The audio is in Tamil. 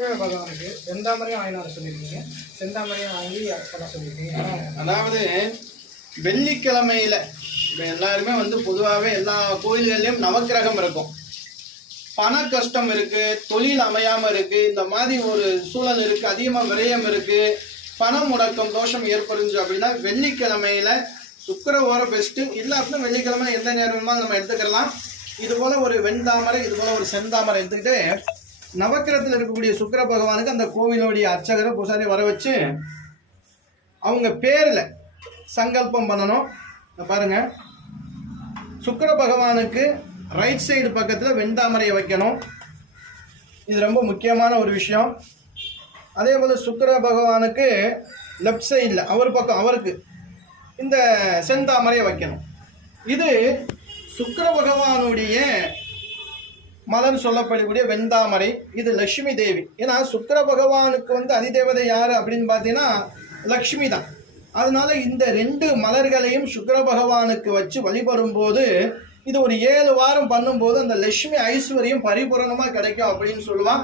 பகவானுக்கு செந்தாமரையும் வாங்கினார் சொல்லியிருக்கீங்க, செந்தாமரையும் வாங்கி பண்ண சொல்லியிருக்கீங்க. அதாவது வெள்ளிக்கிழமையில இப்போ எல்லாருமே பொதுவாகவே எல்லா கோயில்கள்லையும் நவக்கிரகம் இருக்கும். பண கஷ்டம் இருக்கு, தொழில் அமையாம இருக்கு, இந்த மாதிரி ஒரு சூழல் இருக்கு, அதிகமாக விரயம் இருக்கு, பண முடக்கம் தோஷம் ஏற்படுச்சு அப்படின்னா வெள்ளிக்கிழமையில சுக்கிர ஓரம் பெஸ்ட்டு. இல்லை அப்படின்னா வெள்ளிக்கிழமை எந்த நேரமா நம்ம எடுத்துக்கலாம். இது போல ஒரு வெண்தாமரை, இது போல ஒரு செந்தாமரை எடுத்துக்கிட்டு நவக்கிரகத்தில் இருக்கக்கூடிய சுக்கிர பகவானுக்கு அந்த கோவிலுடைய அர்ச்சகரை பூசாரி வர வச்சு அவங்க பேரில் சங்கல்பம் பண்ணணும். பாருங்க, சுக்கிர பகவானுக்கு ரைட் சைடு பக்கத்தில் வெண்தாமரையை வைக்கணும். இது ரொம்ப முக்கியமான ஒரு விஷயம். அதே போல் சுக்கிர பகவானுக்கு லெஃப்ட் சைடில் அவர் பக்கம் அவருக்கு இந்த செந்தாமரையை வைக்கணும். இது சுக்கிர பகவானுடைய மலர் சொல்லப்படக்கூடிய வெண்தாமரை. இது லட்சுமி தேவி. ஏன்னா சுக்கிர பகவானுக்கு அதிதேவதை யார் அப்படின்னு பார்த்தீங்கன்னா லக்ஷ்மி தான். அதனால இந்த 2 மலர்களையும் சுக்கிர பகவானுக்கு வச்சு வழிபடும் போது இது ஒரு 7 வாரம் பண்ணும்போது அந்த லட்சுமி ஐஸ்வர்யம் பரிபூரணமாக கிடைக்கும் அப்படின்னு சொல்லுவான்.